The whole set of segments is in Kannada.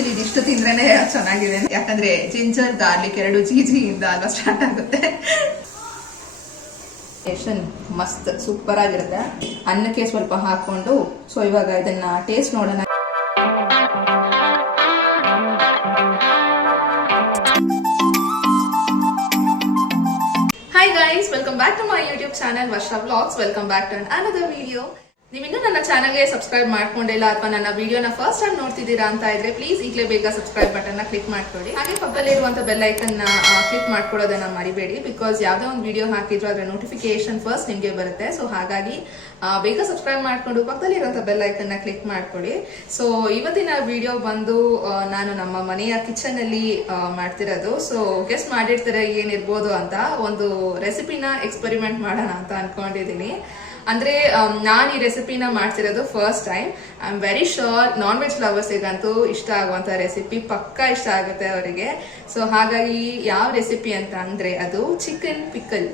ಇದಿಷ್ಟು ತಿಂದ್ರೇನೆ ಚೆನ್ನಾಗಿದೆ, ಯಾಕಂದ್ರೆ ಜಿಂಜರ್ ಗಾರ್ಲಿಕ್ ಎರಡು ಜಿಯಿಂದ ಅಲ್ವಾ ಸ್ಟಾರ್ಟ್ ಆಗುತ್ತೆ. ಮಸ್ತ್ ಸೂಪರ್ ಆಗಿರುತ್ತೆ. ಅನ್ನಕ್ಕೆ ಸ್ವಲ್ಪ ಹಾಕೊಂಡು ಸೊ ಇವಾಗ ಇದನ್ನ ಟೇಸ್ಟ್ ನೋಡೋಣ. Hi guys, welcome back to my YouTube channel Varsha Vlogs. Welcome back to another video. ನೀವು ಇನ್ನೂ ನನ್ನ ಚಾನಲ್ಗೆ ಸಬ್ಸ್ಕ್ರೈಬ್ ಮಾಡ್ಕೊಂಡಿಲ್ಲ ಅಥವಾ ನನ್ನ ವಿಡಿಯೋನ ಫಸ್ಟ್ ಟೈಮ್ ನೋಡ್ತಿದ್ದೀರಾ ಅಂತ ಇದ್ರೆ ಪ್ಲೀಸ್ ಈಗಲೇ ಬೇಗ ಸಬ್ಸ್ಕ್ರೈಬ್ ಬಟನ್ ನ ಕ್ಲಿಕ್ ಮಾಡ್ಕೊಳ್ಳಿ. ಹಾಗೆ ಪಕ್ಕದಲ್ಲಿ ಇರುವಂತ ಬೆಲ್ ಐಕನ್ ನ ಕ್ಲಿಕ್ ಮಾಡ್ಕೊಳ್ಳೋದನ್ನ ಮರಿಬೇಡಿ, ಬಿಕಾಸ್ ಯಾವ್ದೋ ಒಂದು ವಿಡಿಯೋ ಹಾಕಿದ್ರು ಅದರ ನೋಟಿಫಿಕೇಶನ್ ಫಸ್ಟ್ ನಿಮ್ಗೆ ಬರುತ್ತೆ. ಸೊ ಹಾಗಾಗಿ ಬೇಗ ಸಬ್ಸ್ಕ್ರೈಬ್ ಮಾಡ್ಕೊಂಡು ಪಕ್ಕದಲ್ಲಿ ಇರುವಂತ ಬೆಲ್ ಐಕನ್ ನ ಕ್ಲಿಕ್ ಮಾಡ್ಕೊಳ್ಳಿ. ಸೊ ಇವತ್ತಿನ ವಿಡಿಯೋ ಬಂದು ನಾನು ನಮ್ಮ ಮನೆಯ ಕಿಚನ್ ಅಲ್ಲಿ ಮಾಡ್ತಿರೋದು. ಸೊ ಗೆಸ್ಟ್ ಮಾಡಿರ್ತಾರೆ ಏನಿರ್ಬೋದು ಅಂತ, ಒಂದು ರೆಸಿಪಿನ ಎಕ್ಸ್ಪೆರಿಮೆಂಟ್ ಮಾಡೋಣ ಅಂತ ಅನ್ಕೊಂಡಿದೀನಿ. ಅಂದ್ರೆ ನಾನು ಈ ರೆಸಿಪಿನ ಮಾಡ್ತಿರೋದು first time. I am very sure non veg ಲವರ್ಸ್ಗಂತೂ ಇಷ್ಟ ಆಗುವಂತ ರೆಸಿಪಿ, ಪಕ್ಕಾ ಇಷ್ಟ ಆಗುತ್ತೆ ಅವರಿಗೆ. ಸೊ ಹಾಗಾಗಿ ಯಾವ ರೆಸಿಪಿ ಅಂತ ಅಂದ್ರೆ ಅದು ಚಿಕನ್ ಪಿಕಲ್,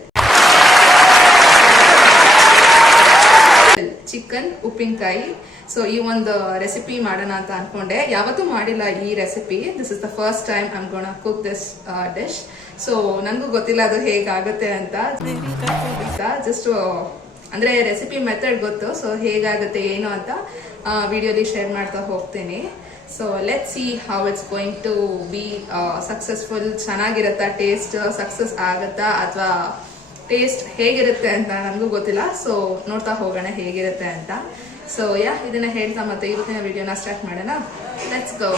ಚಿಕನ್ ಉಪ್ಪಿನಕಾಯಿ. ಸೊ ಈ ಒಂದು ರೆಸಿಪಿ ಮಾಡೋಣ ಅಂತ ಅನ್ಕೊಂಡೆ. ಯಾವತ್ತೂ ಮಾಡಿಲ್ಲ ಈ recipe. This is the first time I am gonna cook this dish. So ನನಗೂ ಗೊತ್ತಿಲ್ಲ ಅದು ಹೇಗಾಗುತ್ತೆ ಅಂತ. ಜಸ್ಟ್ ಅಂದ್ರೆ ರೆಸಿಪಿ ಮೆಥಡ್ ಗೊತ್ತು, ಸೊ ಹೇಗಾಗುತ್ತೆ ಏನು ಅಂತ ವಿಡಿಯೋಲಿ ಶೇರ್ ಮಾಡ್ತಾ ಹೋಗ್ತೀನಿ. So let see how it's going to be successful. ಚೆನ್ನಾಗಿರುತ್ತಾ, ಟೇಸ್ಟ್ ಸಕ್ಸಸ್ ಆಗತ್ತಾ ಅಥವಾ ಟೇಸ್ಟ್ ಹೇಗಿರುತ್ತೆ ಅಂತ ನನಗೂ ಗೊತ್ತಿಲ್ಲ. ಸೊ ನೋಡ್ತಾ ಹೋಗೋಣ ಹೇಗಿರುತ್ತೆ ಅಂತ. ಸೊ ಇದನ್ನ ಹೇಳ್ತಾ ಮತ್ತೆ ಇವತ್ತಿನ ವಿಡಿಯೋನ ಸ್ಟಾರ್ಟ್ ಮಾಡೋಣ. Let's go.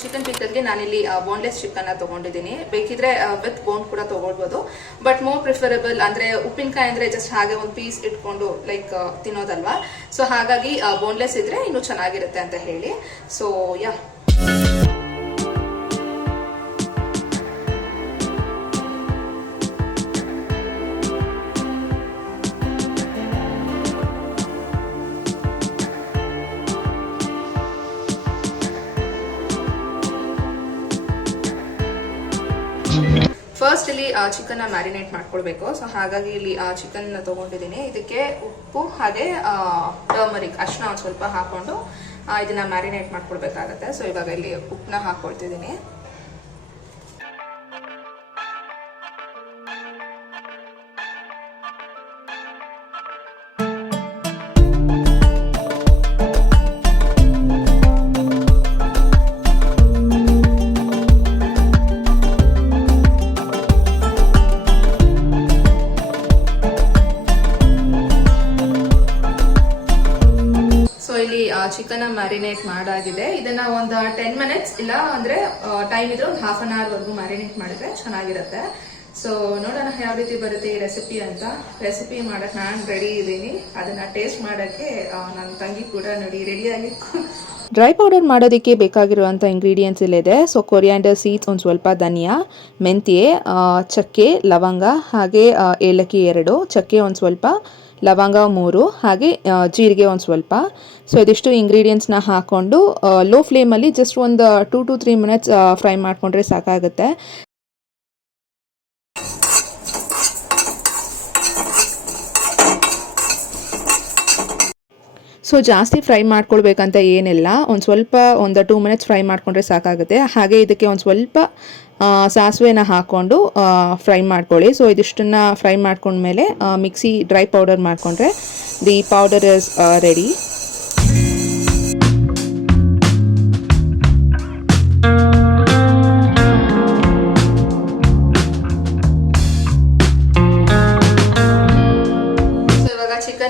ಚಿಕನ್ ಪಿಕಲ್ಗೆ ನಾನಿಲ್ಲಿ ಬೋನ್ಲೆಸ್ ಚಿಕನ್ ತಗೊಂಡಿದ್ದೀನಿ. ಬೇಕಿದ್ರೆ ವಿತ್ ಬೋನ್ ಕೂಡ ತಗೊಳ್ಬೋದು, ಬಟ್ ಮೋರ್ ಪ್ರಿಫರಬಲ್ ಅಂದ್ರೆ ಉಪ್ಪಿನಕಾಯಿ ಅಂದ್ರೆ ಜಸ್ಟ್ ಹಾಗೆ ಒಂದು ಪೀಸ್ ಇಟ್ಕೊಂಡು ಲೈಕ್ ತಿನ್ನೋದಲ್ವಾ. ಸೊ ಹಾಗಾಗಿ ಬೋನ್ಲೆಸ್ ಇದ್ರೆ ಇನ್ನೂ ಚೆನ್ನಾಗಿರುತ್ತೆ ಅಂತ ಹೇಳಿ. ಸೊ ಫಸ್ಟ್ ಇಲ್ಲಿ ಚಿಕನ್ ಮ್ಯಾರಿನೇಟ್ ಮಾಡ್ಕೊಳ್ಬೇಕು. ಸೊ ಹಾಗಾಗಿ ಇಲ್ಲಿ ಚಿಕನ್ ತಗೊಂಡಿದ್ದೀನಿ. ಇದಕ್ಕೆ ಉಪ್ಪು ಹಾಗೆ ಟರ್ಮರಿಕ್ ಅರ್ಶಿನ ಒಂದು ಸ್ವಲ್ಪ ಹಾಕೊಂಡು ಇದನ್ನ ಮ್ಯಾರಿನೇಟ್ ಮಾಡ್ಕೊಳ್ಬೇಕಾಗತ್ತೆ. ಸೊ ಇವಾಗ ಇಲ್ಲಿ ಉಪ್ಪನ್ನ ಹಾಕೊಳ್ತಿದ್ದೀನಿ. Chicken marinate ಮಾಡಾಗಿದೆ. ಇದನ್ನ ಒಂದು 10 ಮಿನಿಟ್ಸ್ ಇಲ್ಲ ಅಂದ್ರೆ ಟೈಮ್ ಇದ್ರೆ ಒಂದು ಹಾಫ್ ಅನ್ ಅವರ್ ವರೆಗೂ ಮ್ಯಾರಿನೇಟ್ ಮಾಡಿದ್ರೆ ಚೆನ್ನಾಗಿರುತ್ತೆ. ಸೊ ನೋಡೋಣ ಯಾವ ರೀತಿ ಬರುತ್ತೆ ಈ ರೆಸಿಪಿ ಅಂತ. ರೆಸಿಪಿ ಮಾಡಕ್ ನಾನು ರೆಡಿ ಇದ್ದೀನಿ. ಅದನ್ನ ಟೇಸ್ಟ್ ಮಾಡಕ್ಕೆ ನನ್ನ ತಂಗಿ ಕೂಡ ನೋಡಿ ರೆಡಿ ಆಗಿತ್ತು. ಡ್ರೈ ಪೌಡರ್ ಮಾಡೋದಕ್ಕೆ ಬೇಕಾಗಿರುವಂಥ ಇಂಗ್ರೀಡಿಯೆಂಟ್ಸ್ ಇಲ್ಲಿದೆ. ಸೊ ಕೊರಿಯಾಂಡರ್ ಸೀಡ್ಸ್ ಒಂದು ಸ್ವಲ್ಪ, ಧನಿಯಾ, ಮೆಂತ್ಯೆ, ಚಕ್ಕೆ, ಲವಂಗ ಹಾಗೆ ಏಲಕ್ಕಿ 2, ಚಕ್ಕೆ ಒಂದು ಸ್ವಲ್ಪ, ಲವಂಗ 3 ಹಾಗೆ ಜೀರಿಗೆ ಒಂದು ಸ್ವಲ್ಪ. ಸೊ ಇದಿಷ್ಟು ಇಂಗ್ರೀಡಿಯೆಂಟ್ಸ್ನ ಹಾಕ್ಕೊಂಡು ಲೋ ಫ್ಲೇಮಲ್ಲಿ ಜಸ್ಟ್ ಒಂದು 2 to 3 ಮಿನಿಟ್ಸ್ ಫ್ರೈ ಮಾಡಿಕೊಂಡ್ರೆ ಸಾಕಾಗುತ್ತೆ. ಸೊ ಜಾಸ್ತಿ ಫ್ರೈ ಮಾಡ್ಕೊಳ್ಬೇಕಂತ ಏನಿಲ್ಲ, ಒಂದು ಸ್ವಲ್ಪ ಒಂದು 2 ಮಿನಿಟ್ಸ್ ಫ್ರೈ ಮಾಡಿಕೊಂಡ್ರೆ ಸಾಕಾಗುತ್ತೆ. ಹಾಗೆ ಇದಕ್ಕೆ ಒಂದು ಸ್ವಲ್ಪ ಸಾಸಿವೆನ ಹಾಕ್ಕೊಂಡು ಫ್ರೈ ಮಾಡ್ಕೊಳ್ಳಿ. ಸೊ ಇದಿಷ್ಟನ್ನು ಫ್ರೈ ಮಾಡ್ಕೊಂಡ್ಮೇಲೆ ಮಿಕ್ಸಿ ಡ್ರೈ ಪೌಡರ್ ಮಾಡಿಕೊಂಡ್ರೆ the powder is ready.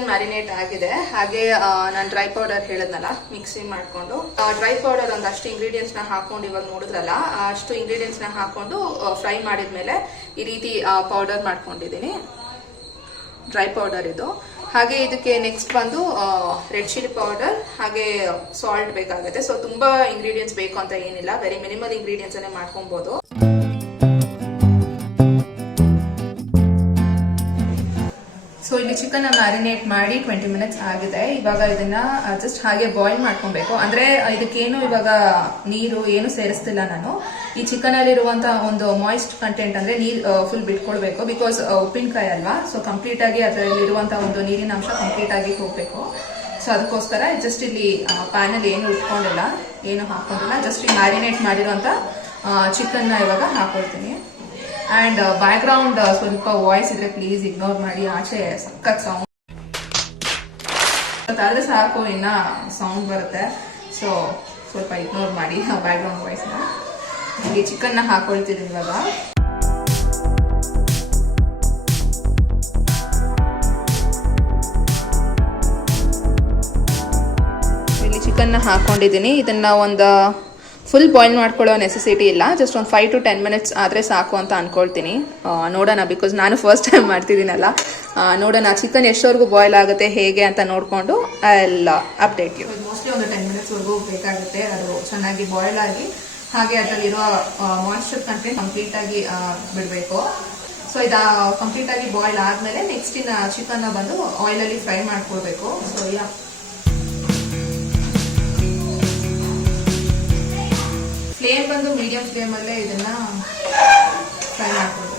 Marinate ಆಗಿದೆ. ಹಾಗೆ ನಾನು ಡ್ರೈ ಪೌಡರ್ ಹೇಳಿದ್ನಲ್ಲ ಮಿಕ್ಸಿ ಮಾಡ್ಕೊಂಡು, ಡ್ರೈ ಪೌಡರ್ ಒಂದಷ್ಟು ಇಂಗ್ರೀಡಿಯೆಂಟ್ಸ್ ನ ಹಾಕೊಂಡು ಇವಾಗ ನೋಡಿದ್ರಲ್ಲ ಅಷ್ಟು ಇಂಗ್ರೀಡಿಯೆಂಟ್ಸ್ ನ ಹಾಕೊಂಡು ಫ್ರೈ ಮಾಡಿದ್ಮೇಲೆ ಈ ರೀತಿ ಪೌಡರ್ ಮಾಡ್ಕೊಂಡಿದ್ದೀನಿ. ಡ್ರೈ ಪೌಡರ್ ಇದು. ಹಾಗೆ ಇದಕ್ಕೆ ನೆಕ್ಸ್ಟ್ ಬಂದು ರೆಡ್ ಚಿಲ್ಲಿ ಪೌಡರ್ ಹಾಗೆ ಸಾಲ್ಟ್ ಬೇಕಾಗುತ್ತೆ. ಸೊ ತುಂಬಾ ಇಂಗ್ರೀಡಿಯೆಂಟ್ಸ್ ಬೇಕು ಅಂತ ಏನಿಲ್ಲ, ವೆರಿ ಮಿನಿಮಲ್ ಇಂಗ್ರೀಡಿಯೆಂಟ್ಸ್ ಅನ್ನೇ ಮಾಡ್ಕೊಬಹುದು. ಸೊ ಇಲ್ಲಿ ಚಿಕನ್ ಮ್ಯಾರಿನೇಟ್ ಮಾಡಿ 20 ಮಿನಿಟ್ಸ್ ಆಗಿದೆ. ಇವಾಗ ಇದನ್ನ ಜಸ್ಟ್ ಹಾಗೆ ಬಾಯ್ಲ್ ಮಾಡ್ಕೊಬೇಕು. ಅಂದ್ರೆ ಇದಕ್ಕೇನು ಇವಾಗ ನೀರು ಏನು ಸೇರಿಸ್ತಿಲ್ಲ ನಾನು. ಈ ಚಿಕನ್ ಅಲ್ಲಿ ಇರುವಂತಹ ಒಂದು ಮಾಯಿಸ್ಟ್ ಕಂಟೆಂಟ್ ಅಂದ್ರೆ ನೀರು ಫುಲ್ ಬಿಟ್ಕೊಳ್ಬೇಕು, ಬಿಕಾಸ್ ಉಪ್ಪಿನಕಾಯಿ ಅಲ್ವಾ. ಸೊ ಕಂಪ್ಲೀಟ್ ಆಗಿ ಅದರಲ್ಲಿ ಇರುವಂತಹ ಒಂದು ನೀರಿನ ಅಂಶ ಕಂಪ್ಲೀಟ್ ಆಗಿ ಹೋಗ್ಬೇಕು. ಸೊ ಅದಕ್ಕೋಸ್ಕರ ಜಸ್ಟ್ ಇಲ್ಲಿ ಪ್ಯಾನ್ ಅಲ್ಲಿ ಏನು ಇಟ್ಕೊಂಡಿಲ್ಲ, ಏನು ಹಾಕೊಂಡಿಲ್ಲ. ಜಸ್ಟ್ ಮ್ಯಾರಿನೇಟ್ ಮಾಡಿರೋಂಥ ಚಿಕನ್ನ ಇವಾಗ ಹಾಕೊಳ್ತೀನಿ. ಆ್ಯಂಡ್ ಬ್ಯಾಕ್ಗ್ರೌಂಡ್ ಸ್ವಲ್ಪ ವಾಯ್ಸ್ ಇದ್ರೆ ಪ್ಲೀಸ್ ಇಗ್ನೋರ್ ಮಾಡಿ, ಆಚೆ ಸಖತ್ ಸೌಂಡ್ ಆದರೆ ಸಾಕು, ಇನ್ನ ಸೌಂಡ್ ಬರುತ್ತೆ. ಸೊ ಸ್ವಲ್ಪ ಇಗ್ನೋರ್ ಮಾಡಿ ಬ್ಯಾಕ್ಗ್ರೌಂಡ್ ವಾಯ್ಸ್ನ. ಈ ಚಿಕನ್ನ ಹಾಕೊಳ್ತಿದ್ದೀನಿ ಇವಾಗ. ಇಲ್ಲಿ ಚಿಕನ್ನ ಹಾಕೊಂಡಿದ್ದೀನಿ. ಇದನ್ನ ಒಂದು ಫುಲ್ ಬಾಯ್ಲ್ ಮಾಡ್ಕೊಳ್ಳೋ ನೆಸೆಸಿಟಿ ಇಲ್ಲ, ಜಸ್ಟ್ ಒಂದು 5 to 10 minutes ಆದರೆ ಸಾಕು ಅಂತ ಅನ್ಕೊಳ್ತೀನಿ. ನೋಡೋಣ, ಬಿಕಾಸ್ ನಾನು ಫಸ್ಟ್ ಟೈಮ್ ಮಾಡ್ತಿದ್ದೀನಲ್ಲ. ನೋಡೋಣ ಚಿಕನ್ ಎಷ್ಟವರೆಗೂ ಬಾಯ್ಲ್ ಆಗುತ್ತೆ ಹೇಗೆ ಅಂತ ನೋಡಿಕೊಂಡು ಎಲ್ಲ ಅಪ್ಡೇಟ್ ಯು. ಮೋಸ್ಟ್ಲಿ ಒಂದು 10 minutesವರೆಗೂ ಬೇಕಾಗುತ್ತೆ ಅದು ಚೆನ್ನಾಗಿ ಬಾಯ್ಲ್ ಆಗಿ, ಹಾಗೆ ಅದರಲ್ಲಿರೋ ಮಾಯ್ಶ್ಚರ್ ಕಂಟೆಂಟ್ ಕಂಪ್ಲೀಟಾಗಿ ಬಿಡಬೇಕು. ಸೊ ಇದು ಕಂಪ್ಲೀಟಾಗಿ ಬಾಯ್ಲ್ ಆದಮೇಲೆ ನೆಕ್ಸ್ಟ್ ಇನ್ನು ಚಿಕನ್ನ ಬಂದು ಆಯಿಲಲ್ಲಿ ಫ್ರೈ ಮಾಡ್ಕೊಳ್ಬೇಕು. ಸೊ ಫ್ಲೇಮ್ ಬಂದು ಮೀಡಿಯಂ ಫ್ಲೇಮಲ್ಲೇ ಇದನ್ನ ಫ್ರೈ ಮಾಡ್ಕೊಳ್ಬೇಕಾಗುತ್ತೆ.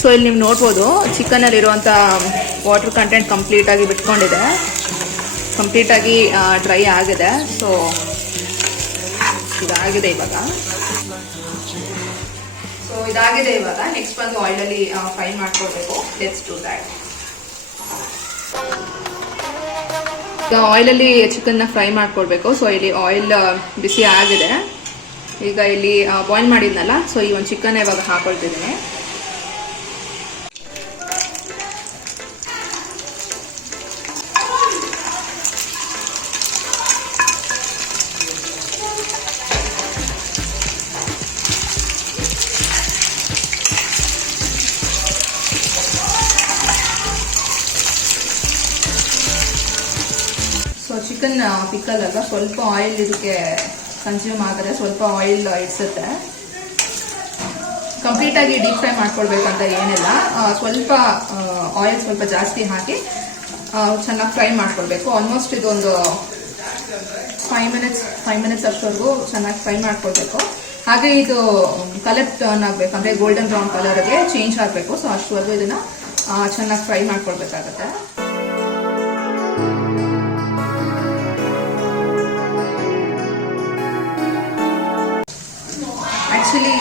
ಸೊ ಇಲ್ಲಿ ನೀವು ನೋಡ್ಬೋದು ಚಿಕನಲ್ಲಿರುವಂಥ ವಾಟರ್ ಕಂಟೆಂಟ್ ಕಂಪ್ಲೀಟಾಗಿ ಬಿಟ್ಕೊಂಡಿದೆ, ಕಂಪ್ಲೀಟಾಗಿ ಡ್ರೈ ಆಗಿದೆ. ಸೊ ಇದಾಗಿದೆ ಇವಾಗ. ಸೊ ಇದಾಗಿದೆ ಇವಾಗ. ನೆಕ್ಸ್ಟ್ ಬಂದು ಆಯಿಲಲ್ಲಿ ಫ್ರೈ ಮಾಡ್ಕೊಳ್ಬೇಕು. Let's do that. ಈಗ ಆಯಿಲಲ್ಲಿ ಚಿಕನ್ನ ಫ್ರೈ ಮಾಡ್ಕೊಳ್ಬೇಕು. ಸೊ ಇಲ್ಲಿ ಆಯಿಲ್ ಬಿಸಿ ಆಗಿದೆ. ಈಗ ಇಲ್ಲಿ ಬಾಯ್ಲ್ ಮಾಡಿದ್ನಲ್ಲ, ಸೊ ಈ ಒಂದು ಚಿಕನ್ ಇವಾಗ ಹಾಕೊಳ್ತಿದ್ದೀನಿ. ಸೊ ಚಿಕನ್ ಪಿಕ್ಕಲ್ ಅಲ್ಲ, ಸ್ವಲ್ಪ ಆಯಿಲ್ ಇದಕ್ಕೆ ಕನ್ಸ್ಯೂಮ್ ಆದರೆ ಸ್ವಲ್ಪ ಆಯಿಲ್ ಇಡ್ಸುತ್ತೆ. ಕಂಪ್ಲೀಟಾಗಿ ಡೀಪ್ ಫ್ರೈ ಮಾಡ್ಕೊಳ್ಬೇಕಂತ ಏನಿಲ್ಲ, ಸ್ವಲ್ಪ ಆಯಿಲ್ ಸ್ವಲ್ಪ ಜಾಸ್ತಿ ಹಾಕಿ ಚೆನ್ನಾಗಿ ಫ್ರೈ ಮಾಡ್ಕೊಳ್ಬೇಕು. ಆಲ್ಮೋಸ್ಟ್ ಇದೊಂದು 5 minutes ಅಷ್ಟವರೆಗೂ ಚೆನ್ನಾಗಿ ಫ್ರೈ ಮಾಡ್ಕೊಳ್ಬೇಕು. ಹಾಗೆ ಇದು ಕಲರ್ ಟರ್ನ್ ಆಗಬೇಕು, ಅಂದರೆ ಗೋಲ್ಡನ್ ಬ್ರೌನ್ ಕಲರ್ಗೆ ಚೇಂಜ್ ಆಗಬೇಕು. ಸೊ ಅಷ್ಟವರೆಗೂ ಇದನ್ನು ಚೆನ್ನಾಗಿ ಫ್ರೈ ಮಾಡ್ಕೊಳ್ಬೇಕಾಗತ್ತೆ. ಆ್ಯಕ್ಚುಲಿ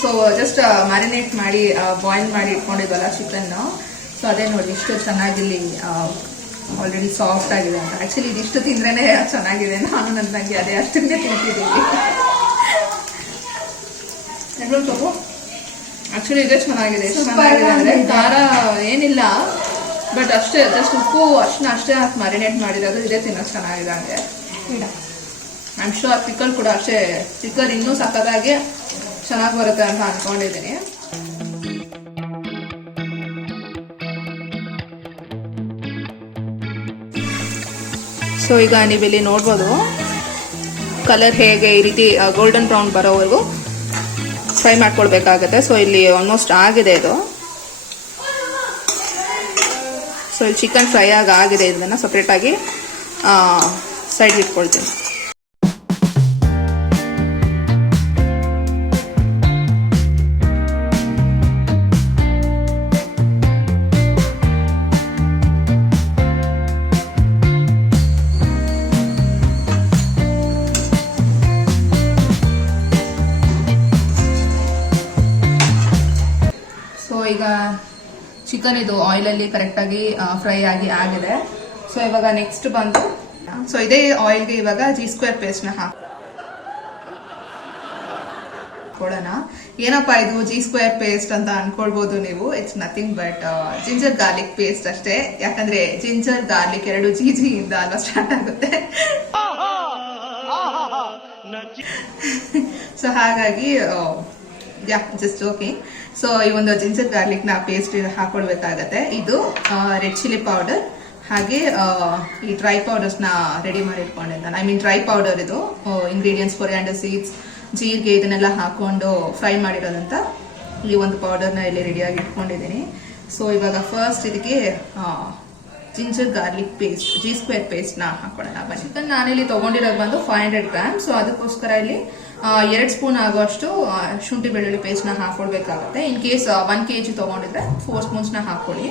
ಸೊ ಜಸ್ಟ್ ಮ್ಯಾರಿನೇಟ್ ಮಾಡಿ ಬಾಯ್ಲ್ ಮಾಡಿ ಇಟ್ಕೊಂಡಿದ್ವಲ್ಲ ಚಿಕನ್ನು, ಸೊ ಅದೇ ನೋಡಿ ಇಷ್ಟು ಚೆನ್ನಾಗಿಲ್ಲಿ ಆಲ್ರೆಡಿ ಸಾಫ್ಟ್ ಆಗಿದೆ ಅಂತ. ಆ್ಯಕ್ಚುಲಿ ಇದಿಷ್ಟು ತಿಂದ್ರೇ ಚೆನ್ನಾಗಿದೆ. ನಾನು ನನ್ನ ತಂಗಿ ಅದೇ ಅಷ್ಟನ್ನೇ ತಿಂತಿದ್ದೀವಿ. ಆ್ಯಕ್ಚುಲಿ ಇದೇ ಚೆನ್ನಾಗಿದೆ. ಎಷ್ಟು ಚೆನ್ನಾಗಿದೆ ಅಂದರೆ ಖಾರ ಏನಿಲ್ಲ, ಬಟ್ ಅಷ್ಟೇ ಜಸ್ಟ್ ಉಪ್ಪು ಅಷ್ಟೇ ಹಾಕಿ ಮ್ಯಾರಿನೇಟ್ ಮಾಡಿರೋದು. ಇದೇ ತಿನ್ನೋದು ಚೆನ್ನಾಗಿದೆ. ಹಂಗೆ ಐ ಆಮ್ ಶೂರ್ ಪಿಕಲ್ ಕೂಡ ಅಷ್ಟೇ, ಪಿಕಲ್ ಇನ್ನೂ ಸಖತ್ತಾಗಿ ಚೆನ್ನಾಗಿ ಬರುತ್ತೆ ಅಂತ ಅನ್ಕೊಂಡಿದ್ದೀನಿ. ಸೊ ಈಗ ನೀವಿಲ್ಲಿ ನೋಡ್ಬೋದು ಕಲರ್ ಹೇಗೆ ಈ ರೀತಿ ಗೋಲ್ಡನ್ ಬ್ರೌನ್ ಬರೋವರೆಗೂ ಫ್ರೈ ಮಾಡ್ಕೊಳ್ಬೇಕಾಗತ್ತೆ. ಸೊ ಇಲ್ಲಿ ಆಲ್ಮೋಸ್ಟ್ ಆಗಿದೆ ಇದು. ಸೊ ಇಲ್ಲಿ ಚಿಕನ್ ಫ್ರೈ ಆಗಿದೆ. ಇದನ್ನು ಸಪ್ರೇಟಾಗಿ ಸೈಡ್ ಇಟ್ಕೊಳ್ತೀನಿ. ಈಗ ಚಿಕನ್ ಇದು ಆಯಿಲಲ್ಲಿ ಕರೆಕ್ಟಾಗಿ ಫ್ರೈ ಆಗಿದೆ. ಸೊ ಇವಾಗ ನೆಕ್ಸ್ಟ್ ಬಂದು ಸೊ ಇದೇ ಆಯಿಲ್ಗೆ ಇವಾಗ G² ಪೇಸ್ಟ್ನ ಹಾಕೊಳ್ಳೋಣ. ಏನಪ್ಪ ಇದು G² ಪೇಸ್ಟ್ ಅಂತ ಅನ್ಕೊಳ್ಬಹುದು ನೀವು. It's nothing but ginger garlic paste ಅಷ್ಟೇ. ಯಾಕಂದ್ರೆ ಜಿಂಜರ್ ಗಾರ್ಲಿಕ್ ಎರಡು GG ಇಂದ ಅಲ್ವಾ ಸ್ಟಾರ್ಟ್ ಆಗುತ್ತೆ. ಸೊ ಹಾಗಾಗಿ ಜಸ್ಟ್ ಜೋಕಿಂಗ್. ಸೊ ಈ ಒಂದು ಜಿಂಜರ್ ಗಾರ್ಲಿಕ್ ನ ಪೇಸ್ಟ್ ಹಾಕೊಳ್ಬೇಕಾಗತ್ತೆ. ಇದು ರೆಡ್ ಚಿಲ್ಲಿ ಪೌಡರ್ ಹಾಗೆ ಈ ಡ್ರೈ ಪೌಡರ್ಸ್ ನ ರೆಡಿ ಮಾಡಿ ಇಟ್ಕೊಂಡಿದ್ದಾನೆ. ಐ ಮೀನ್ ಡ್ರೈ ಪೌಡರ್ ಇದು. ಇಂಗ್ರೀಡಿಯೆಂಟ್ಸ್ ಕೊರಿಯಾಂಡರ್ ಸೀಡ್ಸ್, ಜೀರಿಗೆ ಇದನ್ನೆಲ್ಲ ಹಾಕೊಂಡು ಫ್ರೈ ಮಾಡಿರೋದಂತ ಈ ಒಂದು ಪೌಡರ್ನ ಇಲ್ಲಿ ರೆಡಿಯಾಗಿ ಇಟ್ಕೊಂಡಿದ್ದೀನಿ. ಸೊ ಇವಾಗ ಫಸ್ಟ್ ಇದಕ್ಕೆ ginger garlic paste G² paste ನ ಹಾಕೊಳ್ಳೋಣ. ಚಿಕನ್ ನಾನಿಲ್ಲಿ ತಗೊಂಡಿರೋದು ಬಂದು 500 ಗ್ರಾಮ್. ಸೊ ಅದಕ್ಕೋಸ್ಕರ ಇಲ್ಲಿ 2 ಸ್ಪೂನ್ ಆಗುವಷ್ಟು ಶುಂಠಿ ಬೆಳ್ಳುಳ್ಳಿ ಪೇಸ್ಟ್ ನ ಹಾಕೊಳ್ಬೇಕಾಗುತ್ತೆ. ಇನ್ ಕೇಸ್ 1 kg ತಗೊಂಡಿದ್ರೆ 4 ಸ್ಪೂನ್ಸ್ ನ ಹಾಕೊಳ್ಳಿ.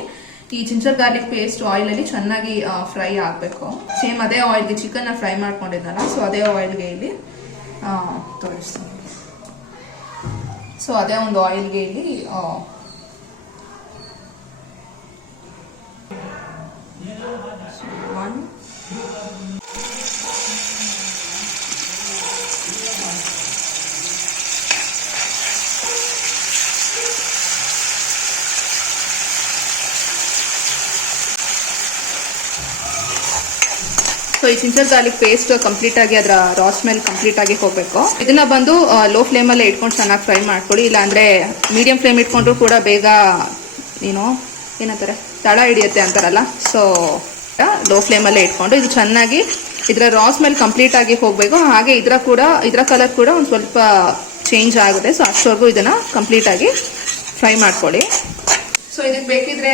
ಈ ಜಿಂಜರ್ ಗಾರ್ಲಿಕ್ ಪೇಸ್ಟ್ ಆಯಿಲ್ ಅಲ್ಲಿ ಚೆನ್ನಾಗಿ ಫ್ರೈ ಆಗಬೇಕು. ಸೇಮ್ ಅದೇ ಆಯಿಲ್ಗೆ ಚಿಕನ್ ನ ಫ್ರೈ ಮಾಡ್ಕೊಂಡಿದ್ದಲ್ಲ, ಸೊ ಅದೇ ಆಯಿಲ್ಗೆ ಇಲ್ಲಿ ತೋರಿಸ್ತೀನಿ. ಸೊ ಅದೇ ಒಂದು ಆಯಿಲ್ಗೆ ಇಲ್ಲಿ ಸೊ ಈ ಜಿಂಜರ್ ಗಾರ್ಲಿಕ್ ಪೇಸ್ಟ್ ಕಂಪ್ಲೀಟ್ ಆಗಿ ಅದರ ರಾ ಸ್ಮೆಲ್ ಕಂಪ್ಲೀಟ್ ಆಗಿ ಹೋಗ್ಬೇಕು. ಇದನ್ನ ಬಂದು ಲೋ ಫ್ಲೇಮ್ ಅಲ್ಲೇ ಇಟ್ಕೊಂಡು ಚೆನ್ನಾಗಿ ಫ್ರೈ ಮಾಡ್ಕೊಳ್ಳಿ. ಇಲ್ಲಾಂದ್ರೆ ಮೀಡಿಯಂ ಫ್ಲೇಮ್ ಇಟ್ಕೊಂಡ್ರು ಕೂಡ ಬೇಗ ಏನಂತಾರೆ ತಳ ಹಿಡಿಯುತ್ತೆ ಅಂತಾರಲ್ಲ. ಸೊ ಲೋ ಫ್ಲೇಮ್ ಅಲ್ಲೇ ಇಟ್ಕೊಂಡು ಇದು ಚೆನ್ನಾಗಿ ಇದರ ರಾ ಸ್ಮೆಲ್ ಕಂಪ್ಲೀಟ್ ಆಗಿ ಹೋಗ್ಬೇಕು. ಹಾಗೆ ಇದರ ಕಲರ್ ಕೂಡ ಒಂದು ಸ್ವಲ್ಪ ಚೇಂಜ್ ಆಗುತ್ತೆ. ಸೊ ಅಷ್ಟವರೆಗೂ ಇದನ್ನ ಕಂಪ್ಲೀಟ್ ಆಗಿ ಫ್ರೈ ಮಾಡ್ಕೊಳ್ಳಿ. ಸೊ ಇದಕ್ಕೆ ಬೇಕಿದ್ರೆ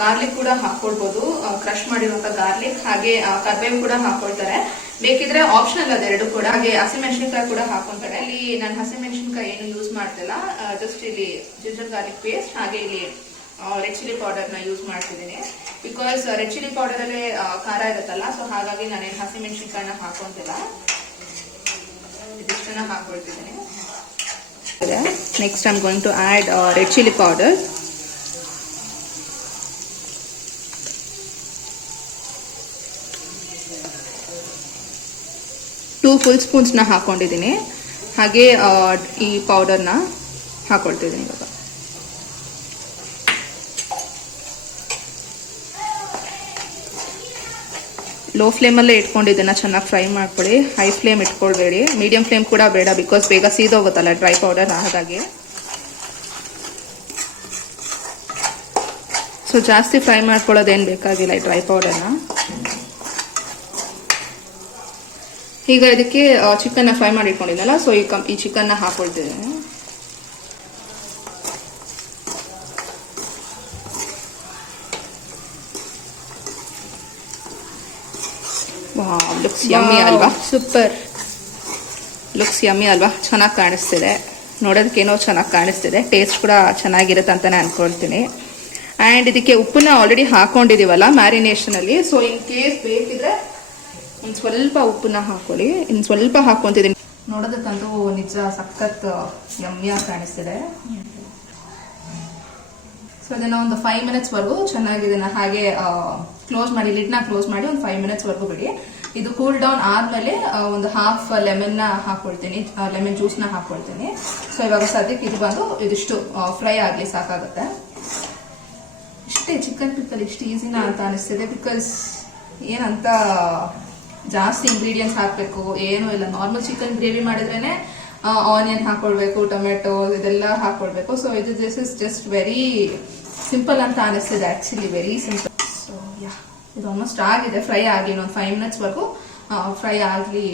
ಗಾರ್ಲಿಕ್ ಕೂಡ ಹಾಕೊಳ್ಬಹುದು, ಕ್ರಶ್ ಮಾಡಿರುವಂತ ಗಾರ್ಲಿಕ್. ಹಾಗೆ ಕರ್ಬೇವು ಕೂಡ ಹಾಕೊಳ್ತಾರೆ. ಬೇಕಿದ್ರೆ ಆಪ್ಷನಲ್ ಅದೆರಡು ಕೂಡ. ಹಾಗೆ ಹಸಿಮೆಣಸಿನಕಾಯಿ ಕೂಡ ಹಾಕೊಂತಾರೆ. ಇಲ್ಲಿ ನಾನು ಹಸಿಮೆಣಸಿನಕಾಯಿ ಏನು ಯೂಸ್ ಮಾಡ್ತಿಲ್ಲ. ಜಸ್ಟ್ ಇಲ್ಲಿ ಜಿಂಜರ್ ಗಾರ್ಲಿಕ್ ಪೇಸ್ಟ್ ಹಾಗೆ ಇಲ್ಲಿ ರೆಡ್ ಚಿಲ್ಲಿ ಪೌಡರ್ ನ ಯೂಸ್ ಮಾಡ್ತಿದ್ದೀನಿ. ಬಿಕಾಸ್ ರೆಡ್ ಚಿಲ್ಲಿ ಪೌಡರ್ ಅಲ್ಲೇ ಖಾರ ಇರುತ್ತಲ್ಲ. ಸೊ ಹಾಗಾಗಿ ನಾನೇನು ಹಸಿಮೆಣಸಿನಕಾಯಿನ ಹಾಕೊಂತಿಲ್ಲ, ಇದಿಷ್ಟನ್ನ ಹಾಕೊಳ್ತಿದ್ದೀನಿ. Next I am going to add red chilli powder. Two full spoons ನ ಹಾಕೊಂಡಿದ್ದೀನಿ. ಹಾಗೆ ಈ ಪೌಡರ್ನ ಹಾಕೊಳ್ತಿದ್ದೀನಿ. ಇವಾಗ ಲೋ ಫ್ಲೇಮಲ್ಲೇ ಇಟ್ಕೊಂಡು ಇದನ್ನ ಚೆನ್ನಾಗಿ ಫ್ರೈ ಮಾಡ್ಕೊಳ್ಳಿ. ಹೈ ಫ್ಲೇಮ್ ಇಟ್ಕೊಳ್ಬೇಡಿ, ಮೀಡಿಯಂ ಫ್ಲೇಮ್ ಕೂಡ ಬೇಡ, ಬಿಕಾಸ್ ಬೇಗ ಸೀದೋಗುತ್ತಲ್ಲ ಡ್ರೈ ಪೌಡರ್. ಹಾಗಾಗಿ ಸೊ ಜಾಸ್ತಿ ಫ್ರೈ ಮಾಡ್ಕೊಳ್ಳೋದೇನು ಬೇಕಾಗಿಲ್ಲ ಈ ಡ್ರೈ ಪೌಡರ್ನ. ಈಗ ಇದಕ್ಕೆ ಚಿಕನ್ನ ಫ್ರೈ ಮಾಡಿ ಇಟ್ಕೊಂಡಿದ್ದಲ್ಲ, ಸೊ ಈ ಚಿಕನ್ನ ಹಾಕೊಳ್ತಿದ್ದೀನಿ. ಲುಕ್ಸ್ ಯಮ್ಮಿ ಅಲ್ವಾ? ಸೂಪರ್ ಲುಕ್ಸ್ ಯಮ್ಮಿ ಅಲ್ವಾ? ಚೆನ್ನಾಗಿ ಕಾಣಿಸ್ತಿದೆ, ನೋಡೋದಕ್ಕೇನೋ ಚೆನ್ನಾಗಿ ಕಾಣಿಸ್ತಿದೆ. ಟೇಸ್ಟ್ ಕೂಡ ಚೆನ್ನಾಗಿರುತ್ತೆ ಅಂತಾನೆ ಅನ್ಕೊಳ್ತೀನಿ. ಆ್ಯಂಡ್ ಇದಕ್ಕೆ ಉಪ್ಪನ್ನ ಆಲ್ರೆಡಿ ಹಾಕೊಂಡಿದೀವಲ್ಲ ಮ್ಯಾರಿನೇಷನ್ ಅಲ್ಲಿ. ಸೊ ಇನ್ ಕೇಸ್ ಬೇಕಿದ್ರೆ ಇನ್ನು ಸ್ವಲ್ಪ ಉಪ್ಪನ್ನ ಹಾಕೊಳ್ಳಿ. ಇನ್ನು ಸ್ವಲ್ಪ ಹಾಕೊಂತಿದ್ದೀನಿ. ನೋಡೋದಕ್ಕಂತೂ ನಿಜ ಸಖತ್ ಯಮ್ಮಿಯಾಗಿ ಕಾಣಿಸ್ತಿದೆ. ಸೊ ಅದನ್ನ ಒಂದು 5 minutes ವರೆಗೂ ಚೆನ್ನಾಗಿ ಇದನ್ನ ಹಾಗೆ ಕ್ಲೋಸ್ ಮಾಡಿ, ಲಿಡ್ನ ಕ್ಲೋಸ್ ಮಾಡಿ ಒಂದು 5 minutes ವರೆಗೂ ಬಿಡಿ. ಇದು ಕೂಲ್ ಡೌನ್ ಆದ್ಮೇಲೆ ಒಂದು ಹಾಫ್ ಲೆಮನ್ ನ ಹಾಕೊಳ್ತೀನಿ, ಲೆಮನ್ ಜ್ಯೂಸ್ ನ ಹಾಕೊಳ್ತೀನಿ. ಸೊ ಇವಾಗ ಸದ್ಯಕ್ಕೆ ಇದು ಬಂದು ಇದಿಷ್ಟು ಫ್ರೈ ಆಗ್ಲಿ ಸಾಕಾಗುತ್ತೆ. ಇಷ್ಟೇ ಚಿಕನ್ ಪಿಕ್ಕಲ್, ಇಷ್ಟು ಈಸಿನ ಅಂತ ಅನಿಸ್ತಿದೆ. ಬಿಕಾಸ್ ಏನಂತ ಜಾಸ್ತಿ ಇಂಗ್ರೀಡಿಯೆಂಟ್ಸ್ ಹಾಕಬೇಕು ಏನೂ ಇಲ್ಲ. ನಾರ್ಮಲ್ ಚಿಕನ್ ಗ್ರೇವಿ ಮಾಡಿದ್ರೇನೆ ಆನಿಯನ್ ಹಾಕೊಳ್ಬೇಕು, ಟೊಮೆಟೊ ಇದೆಲ್ಲ ಹಾಕೊಳ್ಬೇಕು. So this is just very simple ಅಂತ ಅನಿಸ್ತಿದೆ. Actually very simple. So yeah, ಇದು ಆಲ್ಮೋಸ್ಟ್ ಆಗಿದೆ ಫ್ರೈ ಆಗಿ. ಇನ್ನೊಂದು 5 minutes ವರೆಗೂ ಫ್ರೈ ಆಗಲಿ.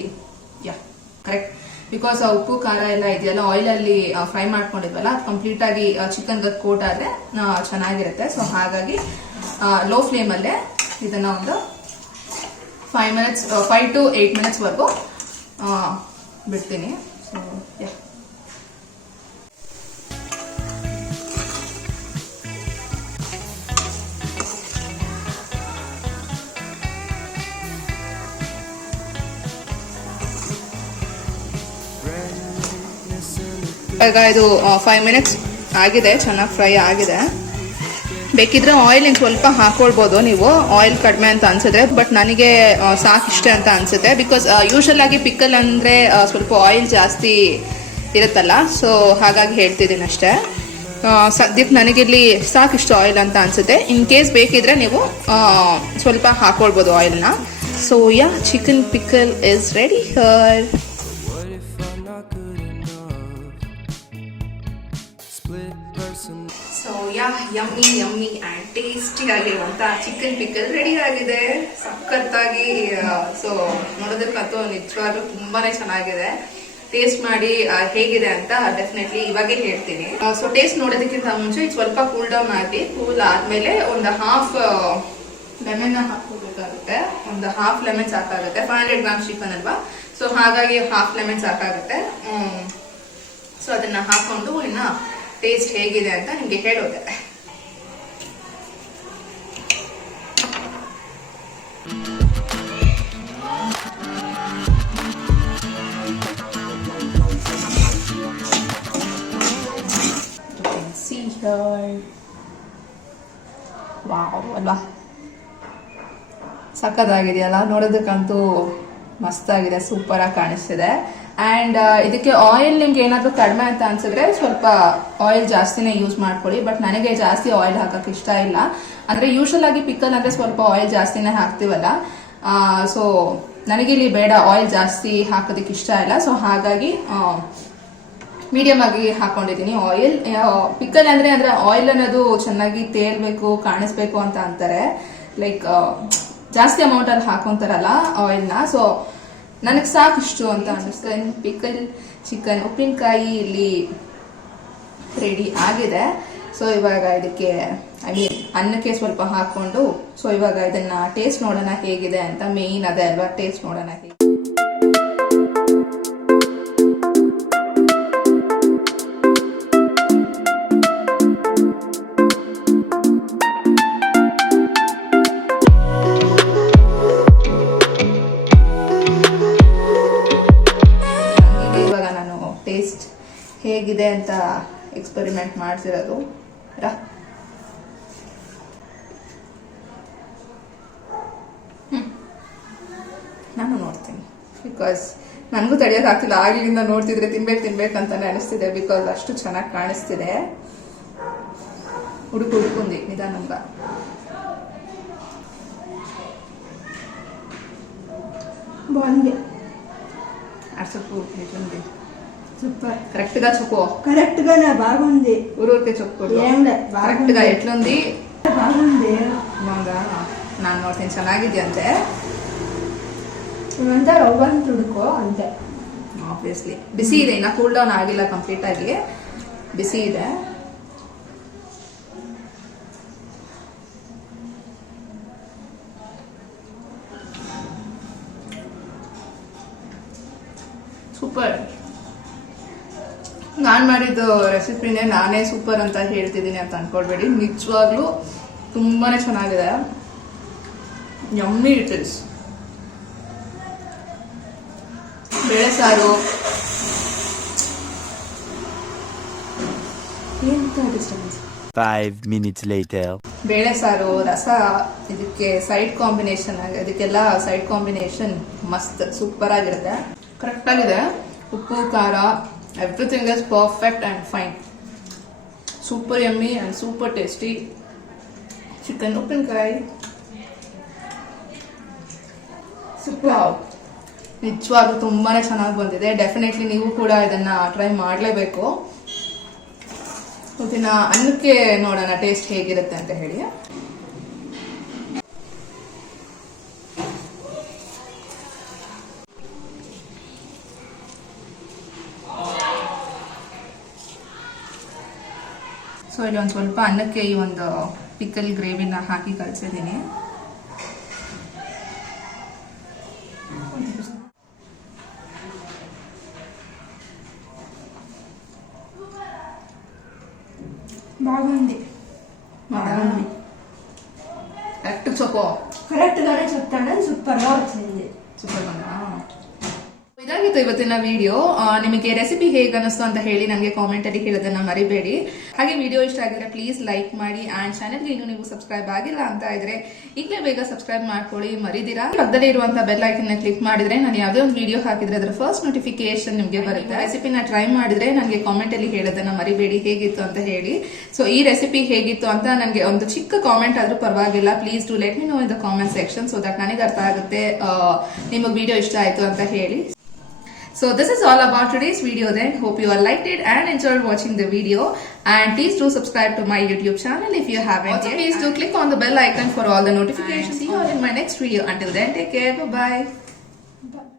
ಯಾ ಕರೆಕ್ಟ್. ಬಿಕಾಸ್ ಉಪ್ಪು ಖಾರ ಎಲ್ಲ ಇದೆಯಲ್ಲ ಆಯಿಲ್ ಅಲ್ಲಿ ಫ್ರೈ ಮಾಡ್ಕೊಂಡಿದ್ವಲ್ಲ, ಅದು ಕಂಪ್ಲೀಟ್ ಆಗಿ ಚಿಕನ್ ಕೋಟ್ ಆದ್ರೆ ಚೆನ್ನಾಗಿರುತ್ತೆ. ಸೊ ಹಾಗಾಗಿ ಲೋ ಫ್ಲೇಮ್ ಅಲ್ಲೇ ಇದನ್ನ ಒಂದು 5 to 8 minutes ವರೆಗೂ ಬಿಡ್ತೀನಿ. ಸೊ ಯಾ, ಈಗ ಇದು 5 minutes ಆಗಿದೆ, ಚೆನ್ನಾಗಿ ಫ್ರೈ ಆಗಿದೆ. ಬೇಕಿದ್ರೆ ಆಯಿಲ್ ಇನ್ನು ಸ್ವಲ್ಪ ಹಾಕೊಳ್ಬೋದು ನೀವು, ಆಯಿಲ್ ಕಡಿಮೆ ಅಂತ ಅನ್ಸಿದ್ರೆ. ಬಟ್ ನನಗೆ ಸಾಕಿಷ್ಟೇ ಅಂತ ಅನ್ಸುತ್ತೆ. ಬಿಕಾಸ್ ಯೂಶಲ್ ಆಗಿ ಪಿಕ್ಕಲ್ ಅಂದ್ರೆ ಸ್ವಲ್ಪ ಆಯಿಲ್ ಜಾಸ್ತಿ ಇರುತ್ತಲ್ಲ, ಸೊ ಹಾಗಾಗಿ ಹೇಳ್ತಿದ್ದೀನಿ ಅಷ್ಟೇ. ಸದ್ಯಕ್ಕೆ ನನಗಿಲ್ಲಿ ಸಾಕಿಷ್ಟು ಆಯಿಲ್ ಅಂತ ಅನಿಸುತ್ತೆ. ಇನ್ ಕೇಸ್ ಬೇಕಿದ್ರೆ ನೀವು ಸ್ವಲ್ಪ ಹಾಕ್ಕೊಳ್ಬೋದು ಆಯಿಲ್ನ. So yeah, chicken pickle is ready here. So yeah, yummy yummy and tasty ಆಗಿರುವಂಥ ಚಿಕನ್ ಪಿಕಲ್ ರೆಡಿ ಆಗಿದೆ ಸಖತ್ತಾಗಿ. ಸೊ ನೋಡೋದಕ್ಕಂತೂ ನಿಜವಾಗ್ಲೂ ತುಂಬಾ ಚೆನ್ನಾಗಿದೆ. ಟೇಸ್ಟ್ ಮಾಡಿ ಹೇಗಿದೆ ಅಂತ ಡೆಫಿನೆಟ್ಲಿ ಇವಾಗೇ ಹೇಳ್ತೀನಿ. ಸೊ ಟೇಸ್ಟ್ ನೋಡೋದಕ್ಕಿಂತ ಮುಂಚೆ ಸ್ವಲ್ಪ ಕೂಲ್ ಡೌನ್ ಮಾಡಿ, ಕೂಲ್ ಆದಮೇಲೆ ಒಂದು ಹಾಫ್ ಲೆಮನ್ನ ಹಾಕೋಬೇಕಾಗುತ್ತೆ. ಒಂದು ಹಾಫ್ ಲೆಮನ್ ಸಾಕಾಗುತ್ತೆ. 500 ಗ್ರಾಮ್ಸ್ ಚಿಕನ್ ಅಲ್ವಾ, ಸೊ ಹಾಗಾಗಿ ಹಾಫ್ ಲೆಮನ್ ಸಾಕಾಗುತ್ತೆ. ಸೊ ಅದನ್ನ ಹಾಕೊಂಡು ಇನ್ನು ಟೇಸ್ಟ್ ಹೇಗಿದೆ ಅಂತ ನಿಮಗೆ ಹೇಳೋದೆ. ವಾವ್ ಅಲ್ವಾ, ಸಕ್ಕತ್ತಾಗಿದೆಯಲ್ಲ, ನೋಡೋದಕ್ಕಂತೂ ಮಸ್ತಾಗಿದೆ, ಸೂಪರ್ ಆಗಿ ಕಾಣಿಸ್ತಿದೆ. ಆ್ಯಂಡ್ ಇದಕ್ಕೆ ಆಯಿಲ್ ನಿಮ್ಗೆ ಏನಾದರೂ ಕಡಿಮೆ ಅಂತ ಅನ್ಸಿದ್ರೆ ಸ್ವಲ್ಪ ಆಯಿಲ್ ಜಾಸ್ತಿನೇ ಯೂಸ್ ಮಾಡ್ಕೊಳ್ಳಿ. ಬಟ್ ನನಗೆ ಜಾಸ್ತಿ ಆಯಿಲ್ ಹಾಕಕ್ಕೆ ಇಷ್ಟ ಇಲ್ಲ. ಅಂದರೆ ಯೂಶಲ್ ಆಗಿ ಪಿಕಲ್ ಅಂದರೆ ಸ್ವಲ್ಪ ಆಯಿಲ್ ಜಾಸ್ತಿನೇ ಹಾಕ್ತೀವಲ್ಲ, ಸೊ ನನಗಿಲ್ಲಿ ಬೇಡ, ಆಯಿಲ್ ಜಾಸ್ತಿ ಹಾಕೋದಕ್ಕೆ ಇಷ್ಟ ಇಲ್ಲ. ಸೊ ಹಾಗಾಗಿ ಮೀಡಿಯಮ್ ಆಗಿ ಹಾಕೊಂಡಿದ್ದೀನಿ ಆಯಿಲ್. ಪಿಕಲ್ ಅಂದರೆ ಆಯಿಲ್ ಅನ್ನೋದು ಚೆನ್ನಾಗಿ ತೇಲ್ಬೇಕು, ಕಾಣಿಸ್ಬೇಕು ಅಂತ ಅಂತಾರೆ. ಲೈಕ್ ಜಾಸ್ತಿ ಅಮೌಂಟಲ್ಲಿ ಹಾಕೊಂತಾರಲ್ಲ ಆಯಿಲ್ನ. ಸೊ ನನಗೆ ಸಾಕಿಷ್ಟು ಅಂತ ಅನ್ನಿಸ್ತೇನೆ. ಪಿಕಲ್ ಚಿಕನ್ ಉಪ್ಪಿನಕಾಯಿ ಇಲ್ಲಿ ರೆಡಿ ಆಗಿದೆ. ಸೊ ಇವಾಗ ಇದಕ್ಕೆ ಅನ್ನಕ್ಕೆ ಸ್ವಲ್ಪ ಹಾಕೊಂಡು, ಸೊ ಇವಾಗ ಇದನ್ನ ಟೇಸ್ಟ್ ನೋಡೋಣ ಹೇಗಿದೆ ಅಂತ. ಮೇಯ್ನ್ ಅದೇ ಅಲ್ವಾ, ಟೇಸ್ಟ್ ನೋಡೋಣ ಹೇಗೆ. ಟೇಸ್ಟ್ ಹೇಗಿದೆ ಅಂತ ಎಕ್ಸ್ಪೆರಿಮೆಂಟ್ ಮಾಡ್ತಿರೋದು. ನಾನು ನೋಡ್ತೀನಿ, ಬಿಕಾಸ್ ನನಗೂ ತಡೆಯೋಕ್ಕಾಗ್ತಿಲ್ಲ. ಆಗ್ಲಿಂದ ನೋಡ್ತಿದ್ರೆ ತಿನ್ಬೇಕಂತಾನೆ ಅನಿಸ್ತಿದೆ, ಬಿಕಾಸ್ ಅಷ್ಟು ಚೆನ್ನಾಗಿ ಕಾಣಿಸ್ತಿದೆ. ಹುಡುಕುಂದಿ ನಿಧಾನಂಗ. బాగుంది. అసలు ఎట్లుంది? సూపర్. కరెక్ట్ గా చెప్పు. కరెక్ట్ గానే బాగుంది. ఊరికే చెప్పు. కరెక్ట్ గా ఎట్లుంది? బాగుంది. బాగుందా? ನಾನು ನೋಡ್ತೀನಿ ಚೆನ್ನಾಗಿದೆಯಂತೆ. ಇವಂತ ರವ್ವನ್ ತುಡುಕೋ ಅಂತೆ. ಆಬ್ವಿಯಸ್ಲಿ ಬಿಸಿ ಇದೆ, ಇನ್ನ ಕೂಲ್ ಡೌನ್ ಆಗಿಲ್ಲ ಕಂಪ್ಲೀಟ್ ಆಗಿ, ಬಿಸಿ ಇದೆ. ಸೂಪರ್. ನಾನು ಮಾಡಿದ್ದು ರೆಸಿಪಿನೇ ನಾನೇ ಸೂಪರ್ ಅಂತ ಹೇಳ್ತಿದ್ದೀನಿ ಅಂತ ಅನ್ಕೊಳ್ಬೇಡಿ. ನಿಜವಾಗ್ಲೂ ತುಂಬಾನೇ ಚೆನ್ನಾಗಿದೆ. Yummy it is. ಬೇಳೆ ಸಾರು, ಡಿಸ್ಟರ್ಬೆನ್ಸ್. 5 minutes later. ಬೇಳೆ ಸಾರು, ರಸ, ಇದಕ್ಕೆ ಸೈಡ್ ಕಾಂಬಿನೇಷನ್, ಇದಕ್ಕೆಲ್ಲ ಸೈಡ್ ಕಾಂಬಿನೇಷನ್ ಮಸ್ತ್ ಸೂಪರ್ ಆಗಿರುತ್ತೆ. ಕರೆಕ್ಟ್ ಆಗಿದೆ. ಉಪ್ಪು ಖಾರ everything is perfect and fine. Super yummy and super tasty chicken ಉಪ್ಪಿನಕಾಯಿ. ಸೂಪರ್. ನಿಜವಾಗ್ಲೂ ತುಂಬಾನೇ ಚೆನ್ನಾಗಿ ಬಂದಿದೆ. ಡೆಫಿನೆಟ್ಲಿ ನೀವು ಕೂಡ ಇದನ್ನ ಟ್ರೈ ಮಾಡಲೇಬೇಕು. ಇದನ್ನ ಅನ್ನಕ್ಕೆ ನೋಡೋಣ ಟೇಸ್ಟ್ ಹೇಗಿರುತ್ತೆ ಅಂತ ಹೇಳಿ. ಸೊ ಇಲ್ಲಿ ಒಂದು ಸ್ವಲ್ಪ ಅನ್ನಕ್ಕೆ ಈ ಒಂದು ಪಿಕಲ್ ಗ್ರೇವಿನ ಹಾಕಿ ಕಲಿಸಿದ್ದೀನಿ. బాగుంది. కరెక్ట్ చెప్పు. కరెక్ట్ గానే చెప్తాను. సూపర్ గా వచ్చింది. సూపర్ గా. ಇದಾಗಿತ್ತು ಇವತ್ತಿನ ವಿಡಿಯೋ. ನಿಮಗೆ ರೆಸಿಪಿ ಹೇಗೆ ಅನಿಸ್ತು ಅಂತ ಹೇಳಿ ನನಗೆ ಕಾಮೆಂಟ್ ಅಲ್ಲಿ ಹೇಳೋದನ್ನ ಮರಿಬೇಡಿ. ಹಾಗೆ ವಿಡಿಯೋ ಇಷ್ಟ ಆಗಿದ್ರೆ ಪ್ಲೀಸ್ ಲೈಕ್ ಮಾಡಿ ಅಂಡ್ ಚಾನೆಲ್ಗೆ ಇನ್ನೂ ನೀವು ಸಬ್ಸ್ಕ್ರೈಬ್ ಆಗಿಲ್ಲ ಅಂತ ಇದ್ರೆ ಈಗಲೇ ಬೇಗ ಸಬ್ಸ್ಕ್ರೈಬ್ ಮಾಡ್ಕೊಳ್ಳಿ, ಮರಿದಿರಾ. ಪಕ್ಕದಲ್ಲಿ ಇರುವಂತಹ ಬೆಲ್ ಐಕನ್ ನ ಕ್ಲಿಕ್ ಮಾಡಿದ್ರೆ ನಾನು ಯಾವುದೇ ಒಂದು ವಿಡಿಯೋ ಹಾಕಿದ್ರೆ ಅದರ ಫಸ್ಟ್ ನೋಟಿಫಿಕೇಶನ್ ನಿಮಗೆ ಬರುತ್ತೆ. ರೆಸಿಪಿನ ಟ್ರೈ ಮಾಡಿದ್ರೆ ನನಗೆ ಕಾಮೆಂಟ್ ಅಲ್ಲಿ ಹೇಳೋದನ್ನ ಮರಿಬೇಡಿ ಹೇಗಿತ್ತು ಅಂತ ಹೇಳಿ. ಸೊ ಈ ರೆಸಿಪಿ ಹೇಗಿತ್ತು ಅಂತ ನನಗೆ ಒಂದು ಚಿಕ್ಕ ಕಾಮೆಂಟ್ ಆದ್ರೂ ಪರವಾಗಿಲ್ಲ, please to let me know in the comment section so that ನನಗೆ ಅರ್ಥ ಆಗುತ್ತೆ ನಿಮಗೆ ವಿಡಿಯೋ ಇಷ್ಟ ಆಯ್ತು ಅಂತ ಹೇಳಿ. So this is all about today's video then. Hope you all liked it and enjoyed watching the video. And please do subscribe to my YouTube channel if you haven't yet. Please do click on the bell icon for all the notifications. See you all in my next video. Until then, take care. Bye-bye. Bye.